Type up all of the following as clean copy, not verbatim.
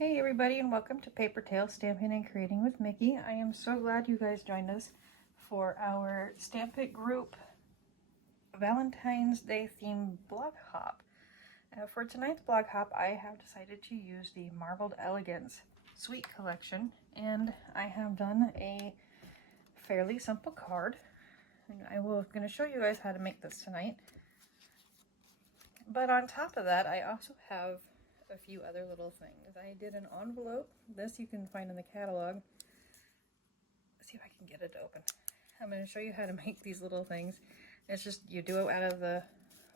Hey everybody, and welcome to Paper Tales Stamping and Creating with Mickey. I am so glad you guys joined us for our Stamp It Group Valentine's Day themed blog hop. For tonight's blog hop, I have decided to use the Marbled Elegance Suite Collection, and I have done a fairly simple card. And I will going to show you guys how to make this tonight. But on top of that, I also have a few other little things. I did an envelope. This you can find in the catalog. Let's see if I can get it open. I'm going to show you how to make these little things. It's just, you do it out of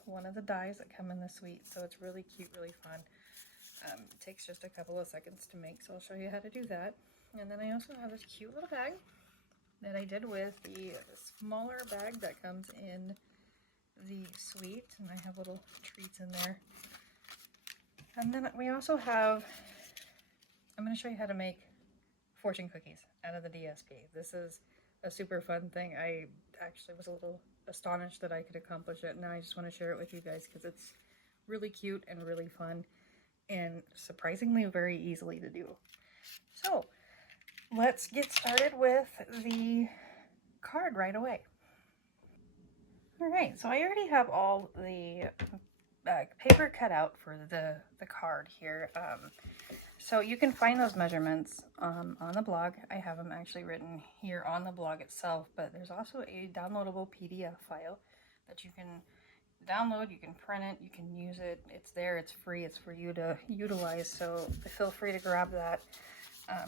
one of the dies that come in the suite, so it's really cute, really fun. It takes just a couple of seconds to make, so I'll show you how to do that. And then I also have this cute little bag that I did with the smaller bag that comes in the suite, and I have little treats in there. And then we also have, I'm going to show you how to make fortune cookies out of the DSP. This is a super fun thing. I actually was a little astonished that I could accomplish it, and I just want to share it with you guys because it's really cute and really fun and surprisingly very easily to do. So let's get started with the card right away. Alright, so I already have all the paper cut out for the card here. So you can find those measurements on the blog. I have them actually written here on the blog itself, but there's also a downloadable PDF file that you can download, you can print it, you can use it. It's there, it's free, it's for you to utilize, so feel free to grab that.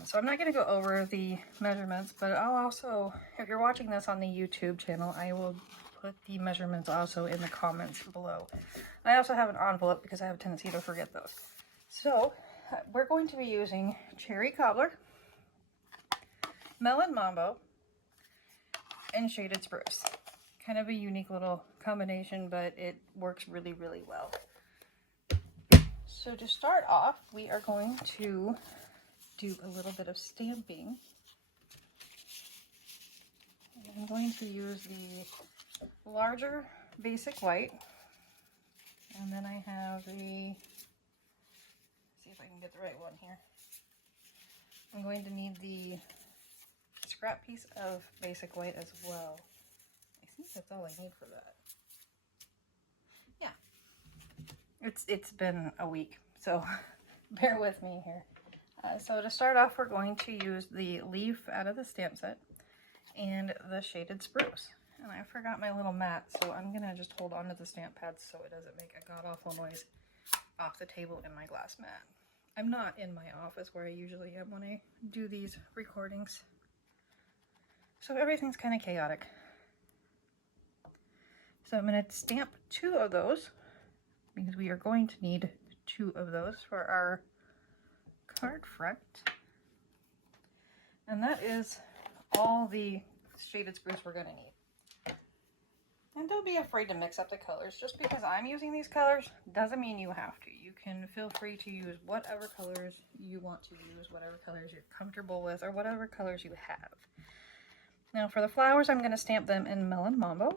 So I'm not going to go over the measurements, but I'll also, if you're watching this on the YouTube channel, I will put the measurements also in the comments below. I also have an envelope because I have a tendency to forget those. So we're going to be using Cherry Cobbler, Melon Mambo, and Shaded Spruce. Kind of a unique little combination, but it works really, really well. So to start off, we are going to do a little bit of stamping. I'm going to use the larger basic white, and then I have the, let's see if I can get the right one here. I'm going to need the scrap piece of basic white as well. I think that's all I need for that. Yeah, it's been a week, so bear with me here. So to start off, we're going to use the leaf out of the stamp set and the Shaded Spruce. And I forgot my little mat, so I'm gonna just hold on to the stamp pads so it doesn't make a god-awful noise off the table in my glass mat. I'm not in my office where I usually am when I do these recordings, so everything's kind of chaotic. So I'm gonna stamp 2 of those because we are going to need 2 of those for our card front. And that is all the Shaded Spruce we're gonna need. And don't be afraid to mix up the colors. Just because I'm using these colors doesn't mean you have to. You can feel free to use whatever colors you want to use, whatever colors you're comfortable with, or whatever colors you have. Now for the flowers, I'm going to stamp them in Melon Mambo.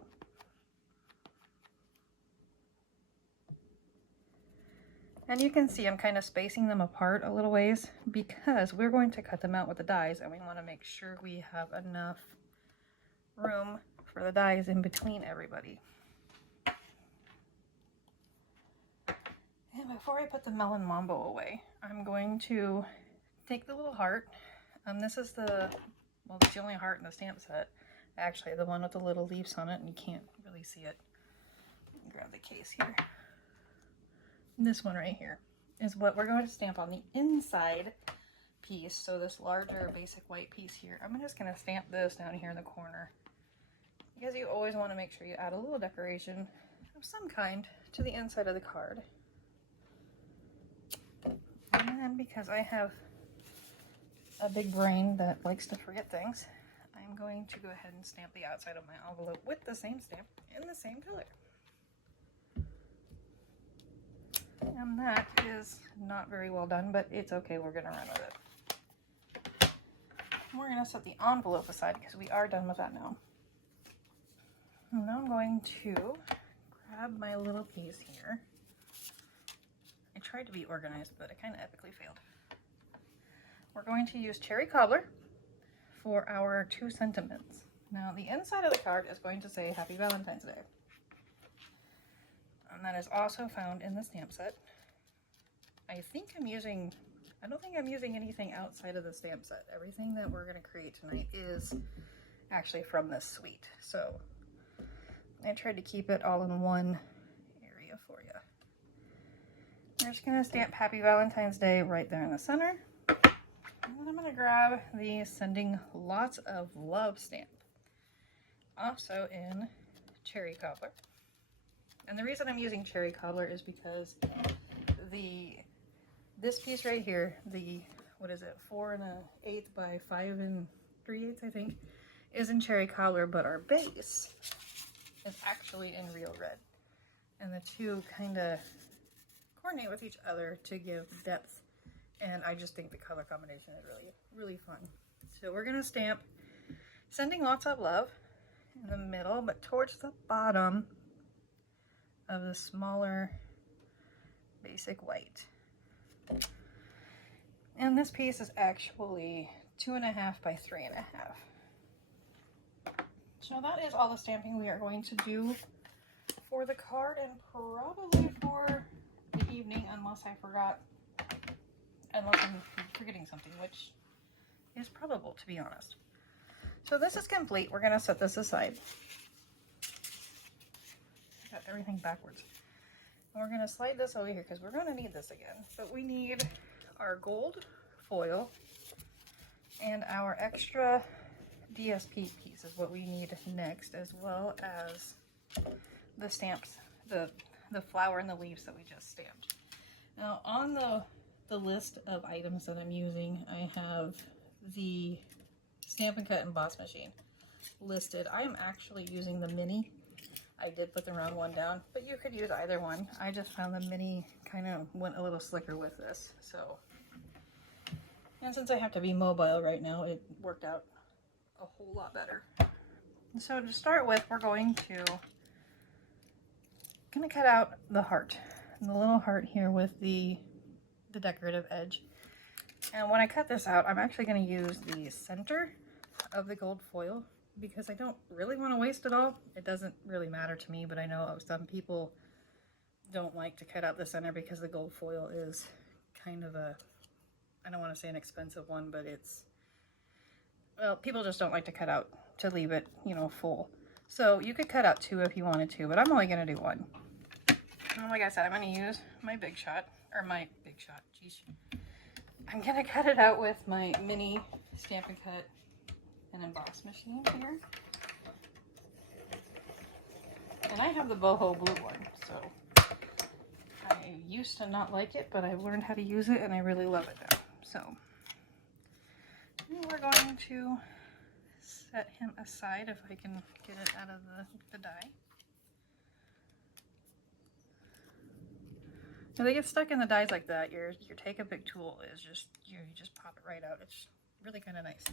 And you can see I'm kind of spacing them apart a little ways because we're going to cut them out with the dies, and we want to make sure we have enough room for the dies in between everybody. And before I put the Melon Mambo away, I'm going to take the little heart. This is well, it's the only heart in the stamp set. Actually, the one with the little leaves on it, and you can't really see it. Grab the case here. This one right here is what we're going to stamp on the inside piece. So this larger basic white piece here, I'm just going to stamp this down here in the corner because you always want to make sure you add a little decoration of some kind to the inside of the card. And then because I have a big brain that likes to forget things, I'm going to go ahead and stamp the outside of my envelope with the same stamp in the same color. And that is not very well done, but it's okay, we're going to run with it. We're going to set the envelope aside because we are done with that now. And now I'm going to grab my little piece here. I tried to be organized, but I kind of epically failed. we're going to use Cherry Cobbler for our 2 sentiments. Now the inside of the card is going to say Happy Valentine's Day. And that is also found in the stamp set. I don't think I'm using anything outside of the stamp set. Everything that we're going to create tonight is actually from this suite. So I tried to keep it all in one area for you. We're just going to stamp Happy Valentine's Day right there in the center. And then I'm going to grab the Sending Lots of Love stamp. Also in Cherry Cobbler. And the reason I'm using Cherry Cobbler is because this piece right here, the, what is it, 4 1/8 by 5 3/8, I think, is in Cherry Cobbler, but our base is actually in Real Red. And the two kind of coordinate with each other to give depth. And I just think the color combination is really, really fun. So we're going to stamp Sending Lots of Love in the middle, but towards the bottom of the smaller basic white. And this piece is actually 2.5 by 3.5. So that is all the stamping we are going to do for the card and probably for the evening, unless I'm forgetting something, which is probable, to be honest. So this is complete. We're going to set this aside. Got everything backwards. And we're going to slide this over here because we're going to need this again. But we need our gold foil and our extra DSP piece is what we need next, as well as the stamps, the flower and the leaves that we just stamped. Now on the list of items that I'm using, I have the Stampin' Cut Emboss machine listed. I am actually using the mini. I did put the round one down, but you could use either one. I just found the mini kind of went a little slicker with this. So, and since I have to be mobile right now, it worked out a whole lot better. So to start with, we're going to cut out the heart, the little heart here with the decorative edge. And when I cut this out, I'm actually going to use the center of the gold foil because I don't really want to waste it all. It doesn't really matter to me, but I know some people don't like to cut out the center because the gold foil is kind of a, I don't want to say an expensive one, but it's, well, people just don't like to cut out to leave it, you know, full. So you could cut out 2 if you wanted to, but I'm only going to do 1. And like I said, I'm going to use my Big Shot, geez. I'm going to cut it out with my mini Stampin' Cut and Emboss machine here. And I have the boho blue one, so I used to not like it, but I've learned how to use it and I really love it now. So we're going to set him aside if I can get it out of the die. If they get stuck in the dies like that, your Take a Big tool is just, you just pop it right out. It's really kind of nice.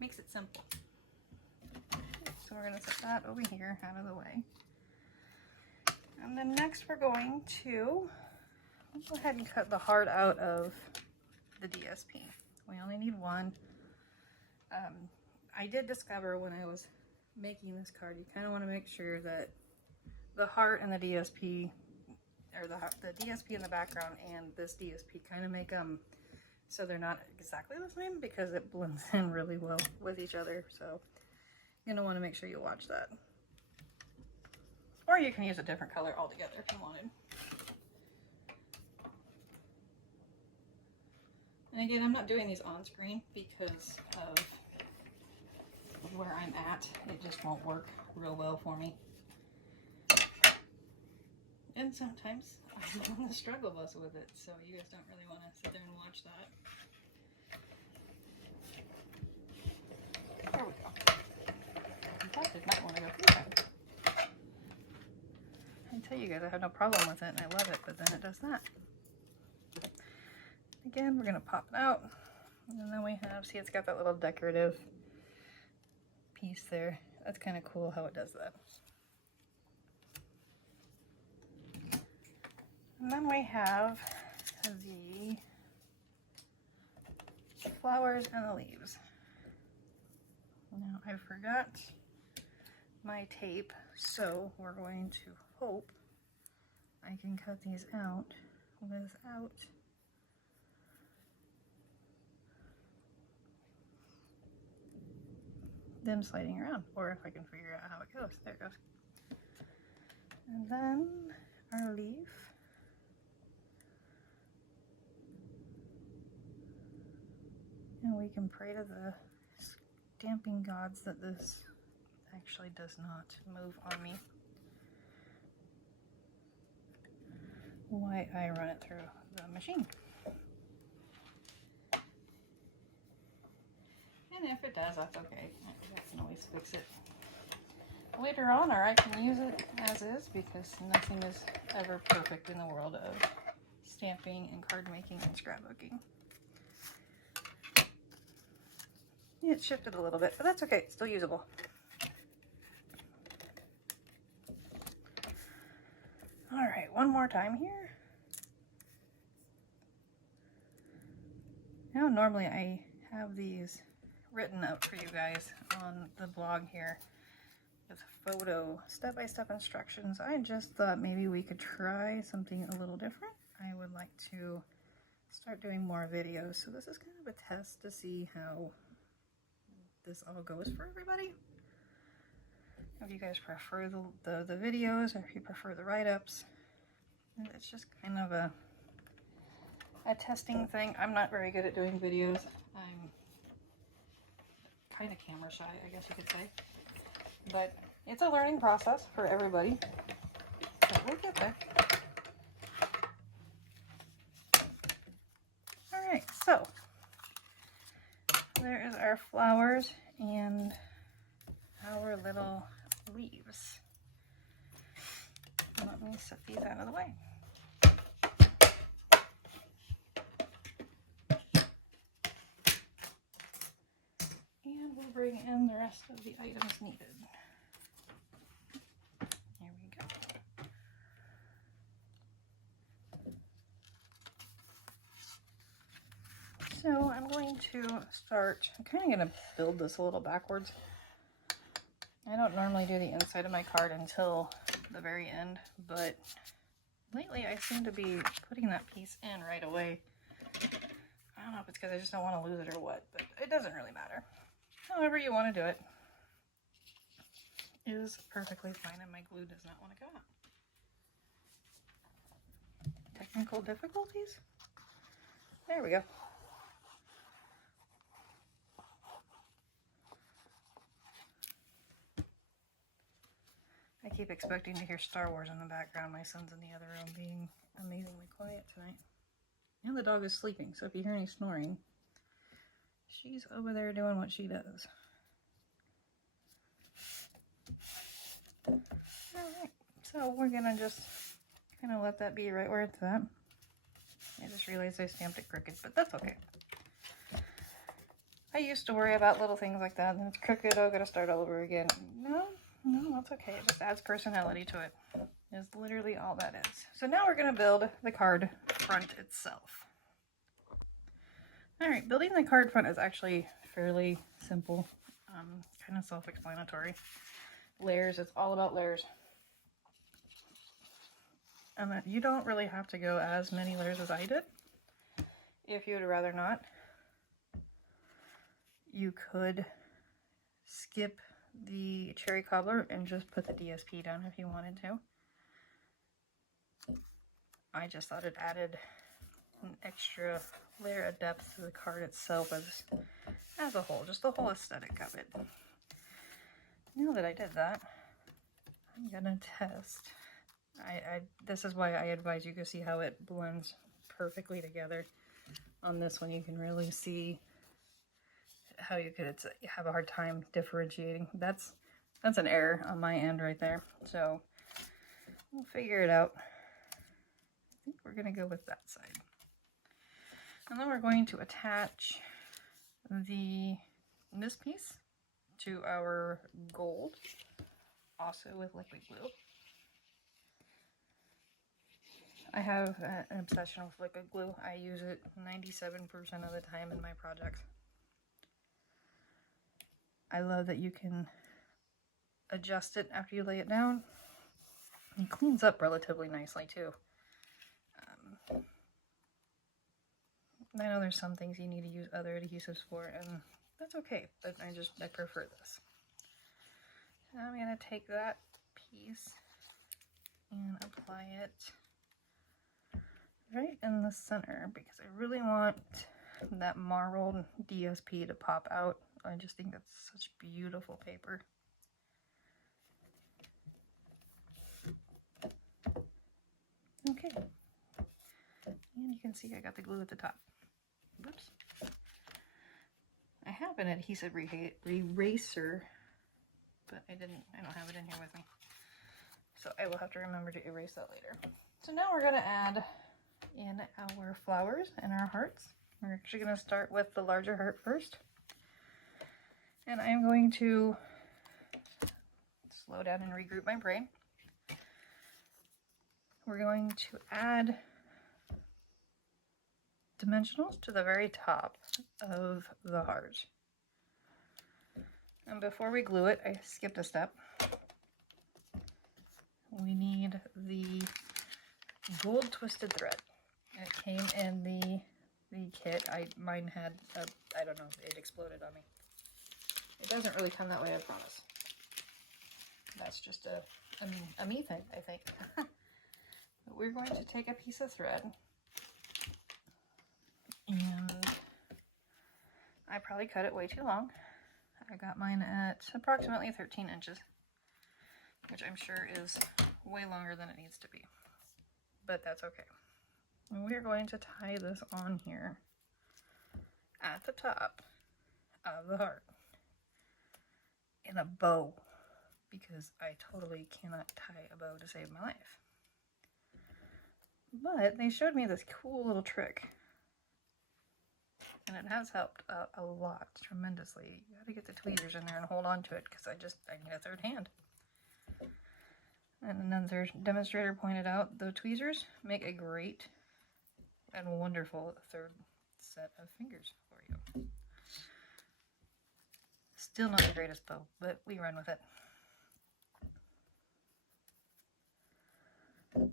Makes it simple. So we're going to set that over here out of the way. And then next we're going to go ahead and cut the heart out of the DSP. We only need 1. I did discover when I was making this card, you kind of want to make sure that the heart and the DSP, or the DSP in the background and this DSP kind of make them so they're not exactly the same because it blends in really well with each other. So you're going to want to make sure you watch that. Or you can use a different color altogether if you wanted. And again, I'm not doing these on screen because of where I'm at. It just won't work real well for me. And sometimes I'm on the struggle bus with it, so you guys don't really want to sit there and watch that. There we go. In fact, I might want to go through that. I tell you guys I have no problem with it and I love it, but then it does that. Again, we're going to pop it out. And then we have, see, it's got that little decorative piece there. That's kind of cool how it does that. And then we have the flowers and the leaves. Now I forgot my tape, so we're going to hope I can cut these out without them sliding around, or if I can figure out how it goes. There it goes. And then our leaf. And we can pray to the stamping gods that this actually does not move on me while I run it through the machine. And if it does, that's okay. I can always fix it later on, or I can use it as is, because nothing is ever perfect in the world of stamping and card making and scrapbooking. It shifted a little bit, but that's okay. It's still usable. All right, one more time here. Now, normally I have these written up for you guys on the blog here with photo step-by-step instructions. I just thought maybe we could try something a little different. I would like to start doing more videos, so this is kind of a test to see how this all goes for everybody. If you guys prefer the videos, or if you prefer the write-ups, it's just kind of a testing thing. I'm not very good at doing videos. I'm kind of camera shy, I guess you could say. But it's a learning process for everybody. But we'll get there. Alright, so there is our flowers and our little leaves. Let me set these out of the way. And we'll bring in the rest of the items needed. Here we go. So I'm going to start, I'm kind of going to build this a little backwards. I don't normally do the inside of my card until the very end, but lately I seem to be putting that piece in right away. I don't know if it's because I just don't want to lose it or what, but it doesn't really matter. However you want to do it is perfectly fine, and my glue does not want to come out. Technical difficulties? There we go. I keep expecting to hear Star Wars in the background. My son's in the other room being amazingly quiet tonight. And the dog is sleeping, so if you hear any snoring, she's over there doing what she does. Alright, so we're gonna just kind of let that be right where it's at. I just realized I stamped it crooked, but that's okay. I used to worry about little things like that, and it's crooked, oh, gotta start all over again. No, that's okay. It just adds personality to it. Is literally all that is. So now we're gonna build the card front itself. Alright, building the card front is actually fairly simple, kind of self-explanatory. Layers, it's all about layers. And you don't really have to go as many layers as I did. If you would rather not, you could skip the cherry cobbler and just put the DSP down if you wanted to. I just thought it added an extra layer of depth to the card itself as a whole, just the whole aesthetic of it. Now that I did that, I'm gonna test. This is why I advise you to see how it blends perfectly together. On this one, you can really see how you could have a hard time differentiating. That's an error on my end right there. So we'll figure it out. I think we're gonna go with that side. And then we're going to attach this piece to our gold, also with liquid glue. I have an obsession with liquid glue. I use it 97% of the time in my projects. I love that you can adjust it after you lay it down. It cleans up relatively nicely too. I know there's some things you need to use other adhesives for, and that's okay, but I prefer this. So I'm going to take that piece and apply it right in the center because I really want that marbled DSP to pop out. I just think that's such beautiful paper. Okay, and you can see I got the glue at the top. Whoops. I have an adhesive eraser, but I don't have it in here with me. So I will have to remember to erase that later. So now we're going to add in our flowers and our hearts. We're actually going to start with the larger heart first. And I'm going to slow down and regroup my brain. We're going to add dimensionals to the very top of the heart. And before we glue it, I skipped a step. We need the gold twisted thread. It came in the kit. Mine had I don't know, it exploded on me. It doesn't really come that way, I promise. That's just a me thing, I think. But we're going to take a piece of thread, and I probably cut it way too long. I got mine at approximately 13 inches, which I'm sure is way longer than it needs to be, but that's okay. And we're going to tie this on here at the top of the heart in a bow, because I totally cannot tie a bow to save my life. But they showed me this cool little trick, and it has helped a lot, tremendously. You got to get the tweezers in there and hold on to it, because I need a third hand. And another demonstrator pointed out the tweezers make a great and wonderful third set of fingers for you. Still not the greatest bow, but we run with it. Kind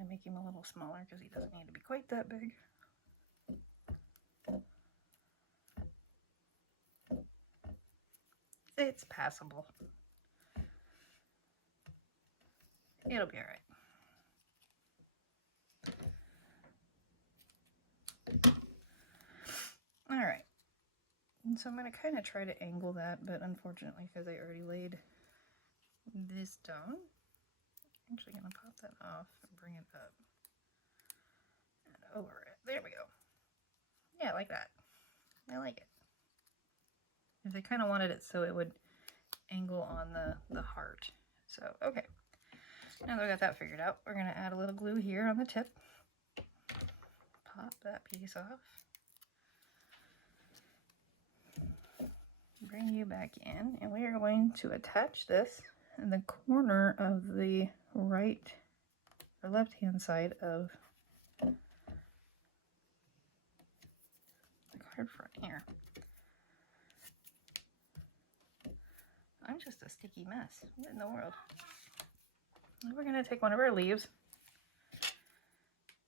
of make him a little smaller because he doesn't need to be quite that big. It's passable. It'll be alright. Alright. And so I'm going to kind of try to angle that, but unfortunately, because I already laid this down, I'm actually going to pop that off and bring it up and over it. There we go. Yeah, like that. I like it. Because I kind of wanted it so it would angle on the heart. So, okay. Now that we got that figured out, we're going to add a little glue here on the tip. Pop that piece off. Bring you back in, and we are going to attach this in the corner of the right or left hand side of the card front here. I'm just a sticky mess. What in the world? And we're going to take one of our leaves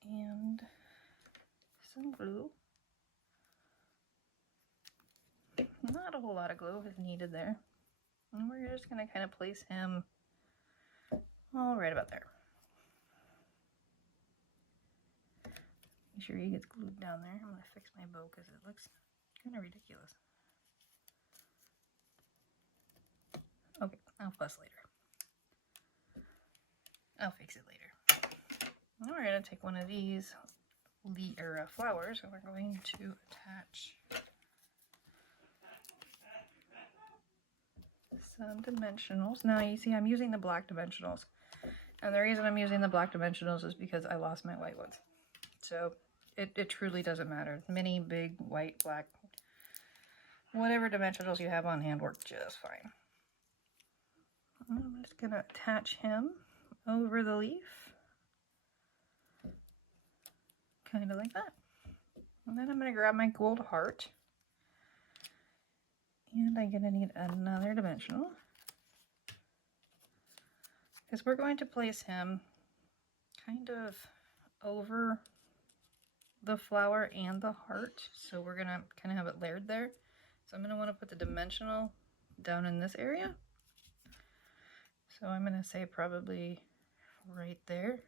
and some glue. Not a whole lot of glue is needed there. And we're just going to kind of place him all right about there. Make sure he gets glued down there. I'm going to fix my bow because it looks kind of ridiculous. Okay, I'll fuss later. I'll fix it later. Now we're going to take one of these flowers, and we're going to attach some dimensionals. Now you see I'm using the black dimensionals, and the reason I'm using the black dimensionals is because I lost my white ones. So it truly doesn't matter. Mini, big, white, black, whatever dimensionals you have on hand work just fine. I'm just going to attach him over the leaf, kind of like that. And then I'm going to grab my gold heart, And I'm gonna need another dimensional, because we're going to place him kind of over the flower and the heart. So we're gonna kind of have it layered there. So I'm gonna want to put the dimensional down in this area. So I'm gonna say probably right there.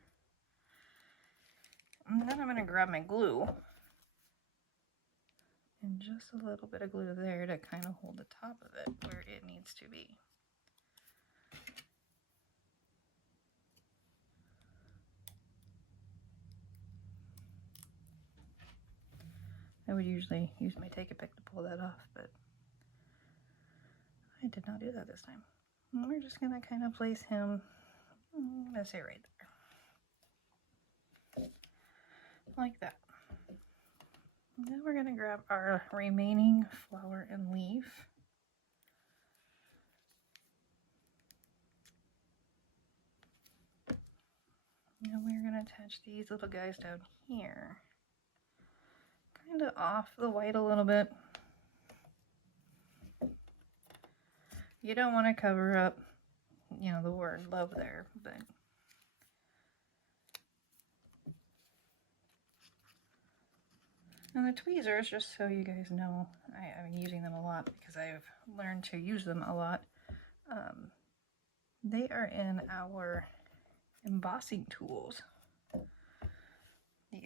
And then I'm gonna grab my glue and just a little bit of glue there to kind of hold the top of it where it needs to be. I would usually use my take-a-pick to pull that off, but I did not do that this time. And we're just gonna kind of place him, let's say right there. Like that. And then we're gonna grab our remaining flower and leaf. And we're gonna attach these little guys down here. Kind of off the white a little bit. You don't want to cover up, you know, the word love there, but and the tweezers, just so you guys know, I'm using them a lot because I've learned to use them a lot. They are in our embossing tools.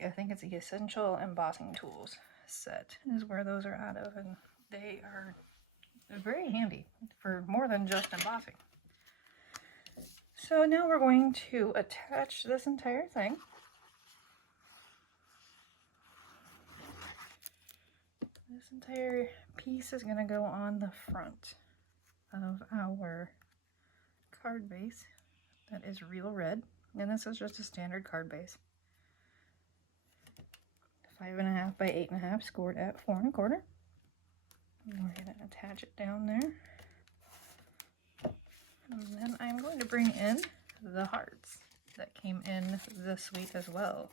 I think it's the Essential Embossing Tools set is where those are out of, and they are very handy for more than just embossing. So now we're going to attach this entire thing. This entire piece is going to go on the front of our card base that is real red, and this is just a standard card base. 5.5 by 8.5, scored at 4 1/4. And we're going to attach it down there. And then I'm going to bring in the hearts that came in the suite as well.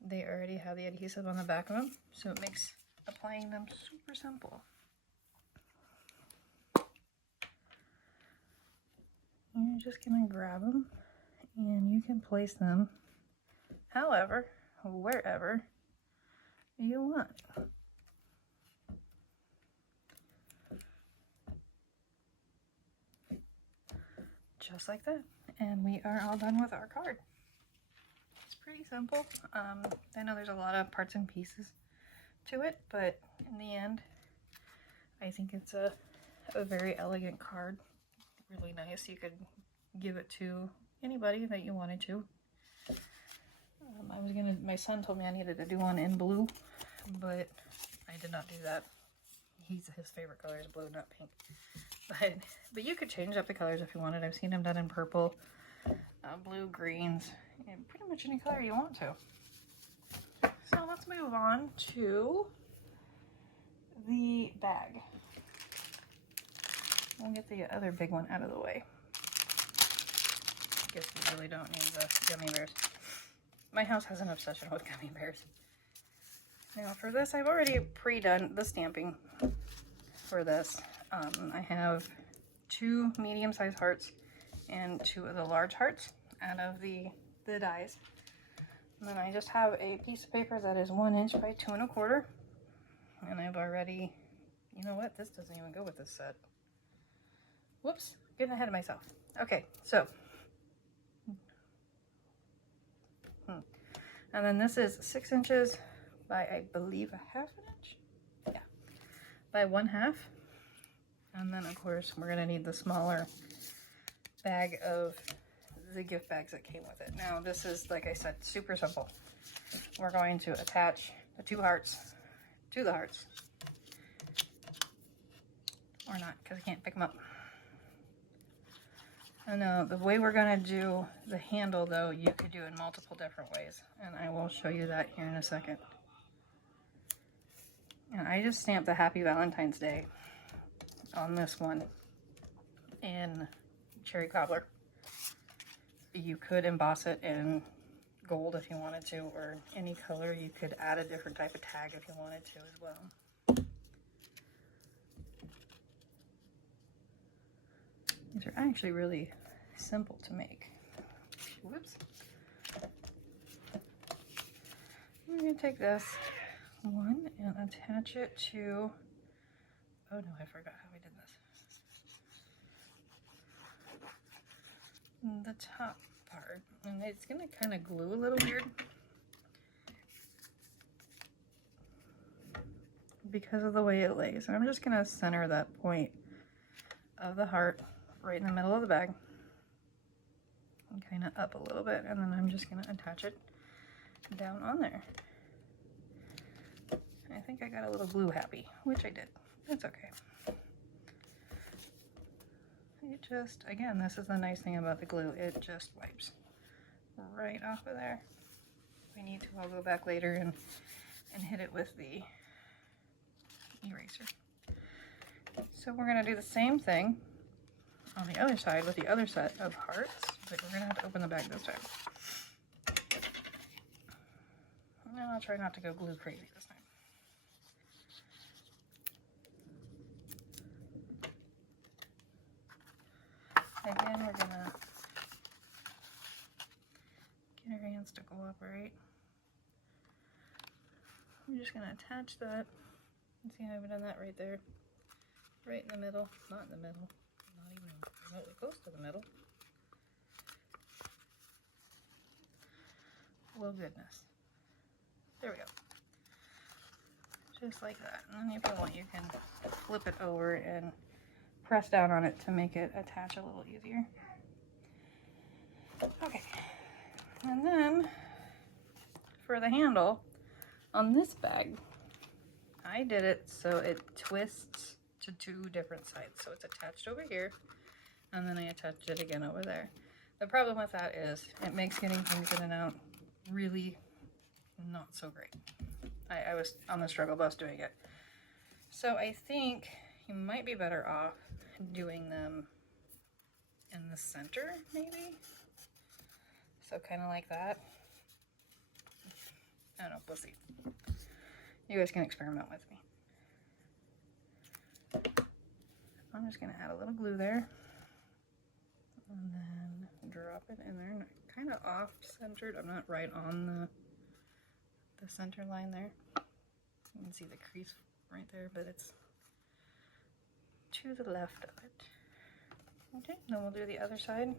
They already have the adhesive on the back of them, so it makes applying them super simple. You're just going to grab them, and you can place them however, wherever you want. Just like that. And we are all done with our card. It's pretty simple. I know there's a lot of parts and pieces to it, but in the end, I think it's a very elegant card. Really nice. You could give it to anybody that you wanted to. My son told me I needed to do one in blue, but I did not do that. His favorite color is blue, not pink. But you could change up the colors if you wanted. I've seen them done in purple, blue, greens, and pretty much any color you want to. So let's move on to the bag. We'll get the other big one out of the way. Guess we really don't need the gummy bears. My house has an obsession with gummy bears. Now for this, I've already pre-done the stamping for this. I have 2 medium-sized hearts and 2 of the large hearts out of the dies. And then I just have a piece of paper that is 1 inch by 2 1/4. And I've already, you know what? This doesn't even go with this set. Whoops, getting ahead of myself. Okay, so. And then this is 6 inches by, I believe, 1/2 inch? Yeah, by 1/2. And then, of course, we're going to need the smaller bag of the gift bags that came with it. Now, this is, like I said, super simple. We're going to attach the 2 hearts to the hearts. Or not, because I can't pick them up. And the way we're going to do the handle, though, you could do in multiple different ways. And I will show you that here in a second. And I just stamped the Happy Valentine's Day on this one in Cherry Cobbler. You could emboss it in gold if you wanted to, or any color. You could add a different type of tag if you wanted to as well. These are actually really simple to make. Whoops. I'm going to take this one and attach it to, oh no, I forgot how I did this. The top part, and it's going to kind of glue a little weird because of the way it lays. And I'm just going to center that point of the heart right in the middle of the bag and kind of up a little bit, and then I'm just going to attach it down on there. I think I got a little glue happy, which I did. That's okay. It just, again, this is the nice thing about the glue, it just wipes right off of there. If we need to, I'll go back later and hit it with the eraser. So we're going to do the same thing on the other side with the other set of hearts, but we're going to have to open the bag this time. And I'll try not to go glue crazy this time. Again, we're going to get our hands to cooperate. I'm just going to attach that. See how I've done that right there? Right in the middle. Not in the middle. Not even remotely close to the middle. Well, goodness. There we go. Just like that. And then if you want, you can flip it over and press down on it to make it attach a little easier. Okay. And then for the handle on this bag, I did it so it twists to two different sides. So it's attached over here, and then I attached it again over there. The problem with that is it makes getting things in and out really not so great. I was on the struggle bus doing it. So I think you might be better off doing them in the center, maybe? So kind of like that. I don't know, we'll see. You guys can experiment with me. I'm just going to add a little glue there. And then drop it in there. Kind of off-centered. I'm not right on the center line there. You can see the crease right there, but it's to the left of it. Okay, then we'll do the other side.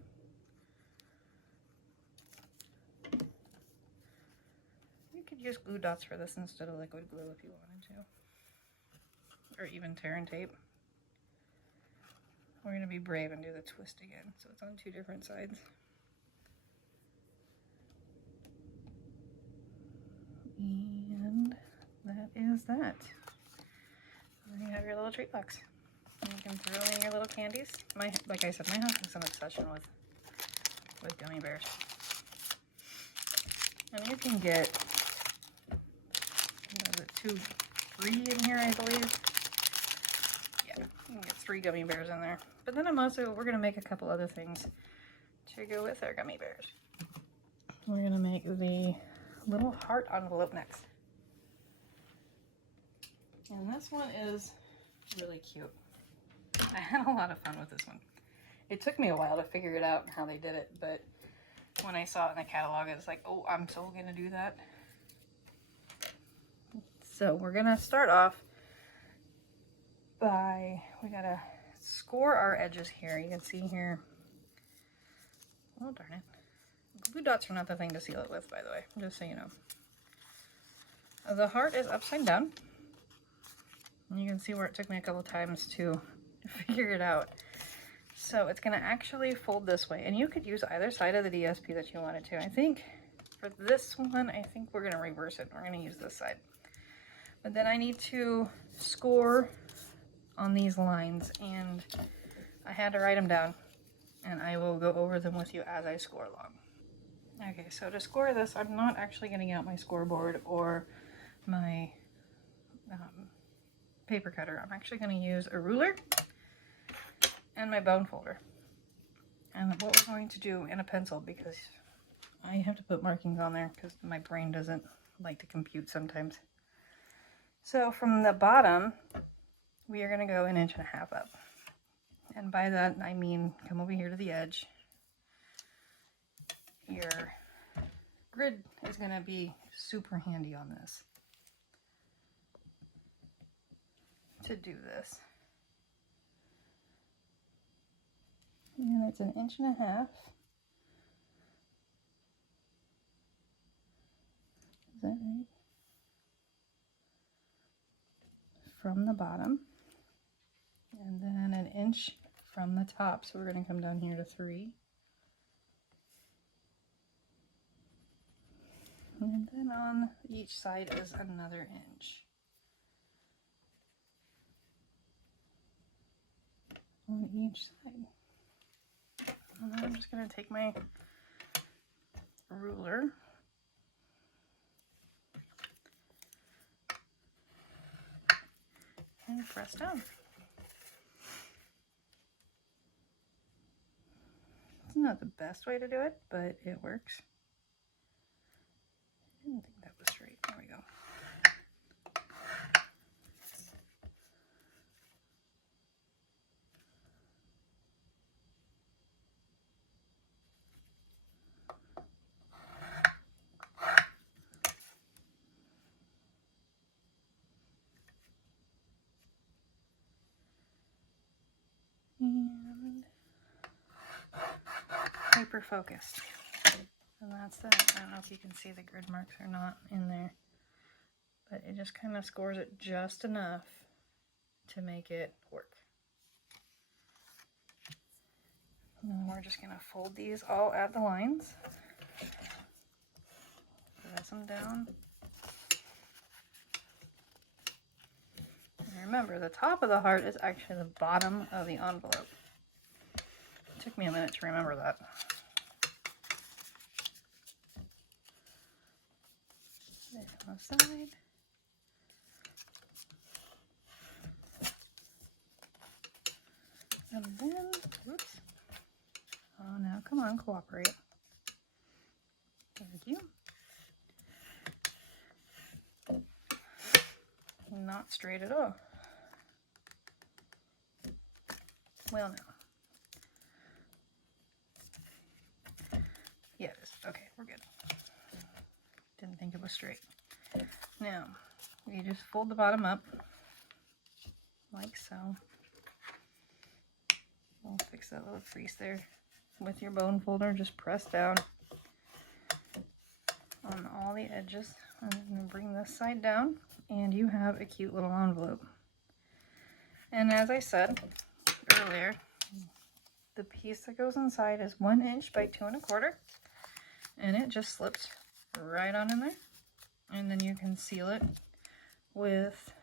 You could use glue dots for this instead of liquid glue if you wanted to. Or even tear and tape. We're going to be brave and do the twist again. So it's on two different sides. And that is that. And then you have your little treat box. And you can throw in your little candies. Like I said, my house has an obsession with gummy bears. And you can get, what is it, 2 free in here, I believe. Yeah, you can get 3 gummy bears in there. But then we're going to make a couple other things to go with our gummy bears. We're going to make the little heart envelope next. And this one is really cute. I had a lot of fun with this one. It took me a while to figure it out how they did it, but when I saw it in the catalog, it was like, oh, I'm so gonna do that. So we're gonna start off by, we gotta score our edges here. You can see here, oh darn it. Glue dots are not the thing to seal it with, by the way, just so you know. The heart is upside down. And you can see where it took me a couple times to figure it out. So it's going to actually fold this way. And you could use either side of the DSP that you wanted to. I think for this one, I think we're going to reverse it. We're going to use this side. But then I need to score on these lines. And I had to write them down. And I will go over them with you as I score along. Okay, so to score this, I'm not actually getting out my scoreboard or my paper cutter. I'm actually going to use a ruler and my bone folder. And what we're going to do in a pencil, because I have to put markings on there because my brain doesn't like to compute sometimes. So from the bottom, we are going to go 1.5 inches up. And by that, I mean come over here to the edge. Your grid is going to be super handy on this to do this. And it's 1.5 inches. Is that right? From the bottom. And then 1 inch from the top. So we're going to come down here to 3. And then on each side is another inch. On each side. And then I'm just going to take my ruler and press down. It's not the best way to do it, but it works. I didn't think that was straight. There we go. And hyper focused. And that's that. I don't know if you can see the grid marks or not in there, but it just kind of scores it just enough to make it work. And we're just going to fold these all at the lines. Press them down. And remember, the top of the heart is actually the bottom of the envelope. It took me a minute to remember that. This on the side. And then, whoops. Oh, now come on, cooperate. Thank you. Not straight at all. Well, no. Yeah, it is. Okay, we're good. Didn't think it was straight. Now, you just fold the bottom up, like so. We'll fix that little crease there with your bone folder. Just press down on all the edges. And then bring this side down, and you have a cute little envelope. And as I said earlier, the piece that goes inside is 1 inch by 2 1/4, and it just slips right on in there. And then you can seal it with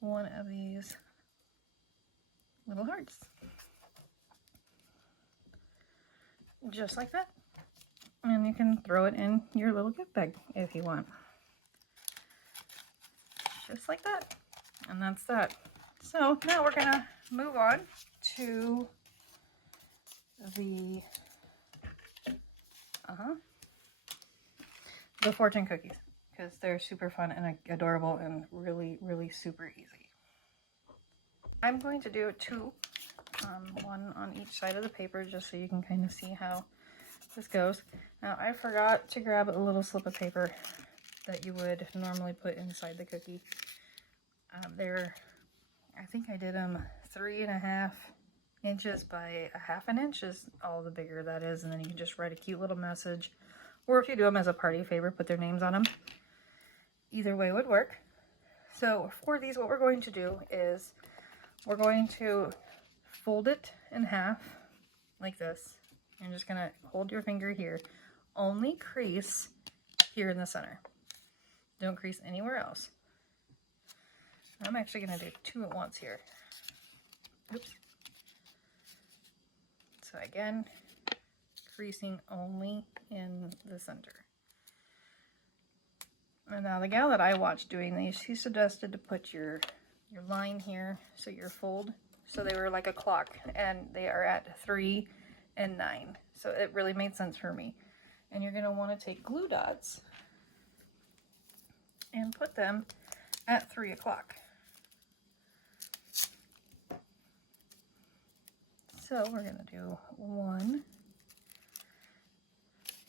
one of these little hearts. Just like that. And you can throw it in your little gift bag if you want. Just like that. And that's that. So now we're going to move on to the fortune cookies, because they're super fun and adorable and really, really super easy. I'm going to do 2, one on each side of the paper, just so you can kind of see how this goes. Now, I forgot to grab a little slip of paper that you would normally put inside the cookie. I think I did them 3.5 inches by 1/2 inch is all the bigger that is, and then you can just write a cute little message, or if you do them as a party favor, put their names on them. Either way would work. So for these, what we're going to do is we're going to fold it in half like this. You're just going to hold your finger here. Only crease here in the center. Don't crease anywhere else. I'm actually going to do 2 at once here. Oops. So again, creasing only in the center. And now the gal that I watched doing these, she suggested to put your line here, so your fold, so they were like a clock, and they are at 3 and 9. So it really made sense for me. And you're going to want to take glue dots and put them at 3 o'clock. So we're going to do one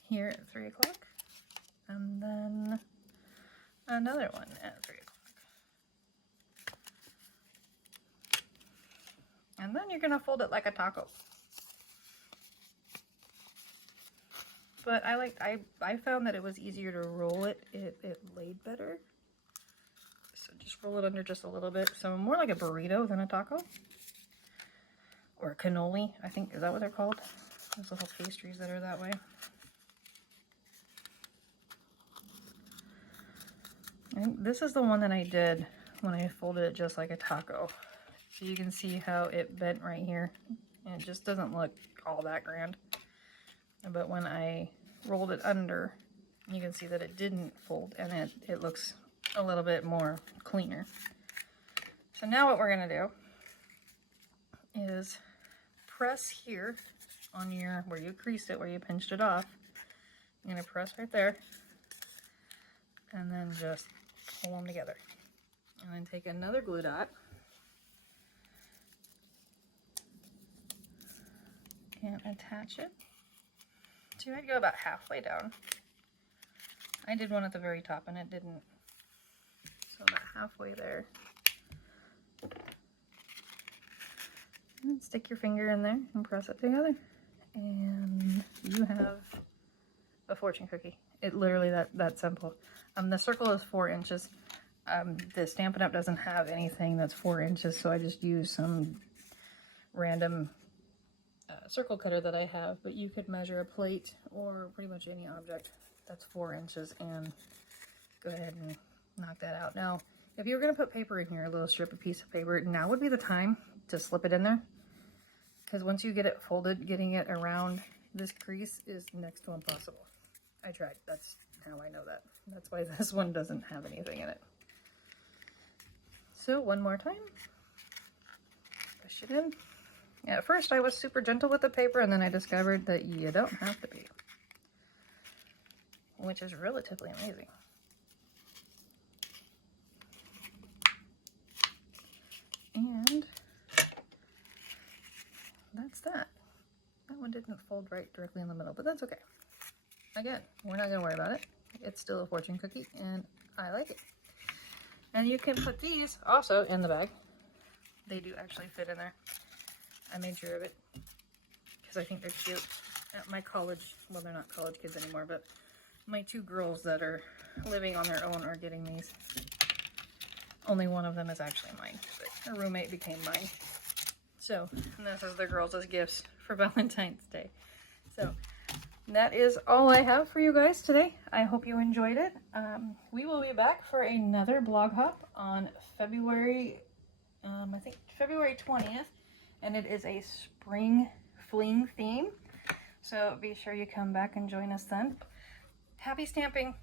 here at 3 o'clock, and then another one at 3 o'clock. And then you're going to fold it like a taco. But I found that it was easier to roll it. It laid better. So just roll it under just a little bit. So more like a burrito than a taco. Or a cannoli, I think. Is that what they're called? Those little pastries that are that way. I think this is the one that I did when I folded it just like a taco. So you can see how it bent right here. And it just doesn't look all that grand. But when I rolled it under, you can see that it didn't fold, and it looks a little bit more cleaner. So now what we're going to do is press here on your, where you creased it, where you pinched it off. I'm going to press right there, and then just pull them together. And then take another glue dot and attach it. So I'd go about halfway down. I did one at the very top and it didn't. So about halfway there. And stick your finger in there and press it together. And you have a fortune cookie. It literally that simple. The circle is 4 inches. The Stampin' Up! Doesn't have anything that's 4 inches, so I just use some random circle cutter that I have, but you could measure a plate or pretty much any object that's 4 inches and go ahead and knock that out. Now, if you were going to put paper in here, a little strip, a piece of paper, now would be the time to slip it in there, because once you get it folded, getting it around this crease is next to impossible. I tried. That's how I know that. That's why this one doesn't have anything in it. So one more time, push it in. At first I was super gentle with the paper, and then I discovered that you don't have to be, which is relatively amazing. And that's that. That one didn't fold right directly in the middle, but that's okay. Again, we're not going to worry about it. It's still a fortune cookie, and I like it. And you can put these also in the bag. They do actually fit in there. I made sure of it because I think they're cute. At my college, well, they're not college kids anymore, but my 2 girls that are living on their own are getting these. Only one of them is actually mine, but her roommate became mine. So, and this is the girls as gifts for Valentine's Day. So, that is all I have for you guys today. I hope you enjoyed it. We will be back for another blog hop on February, I think February 20th. And it is a spring fling theme. So be sure you come back and join us then. Happy stamping!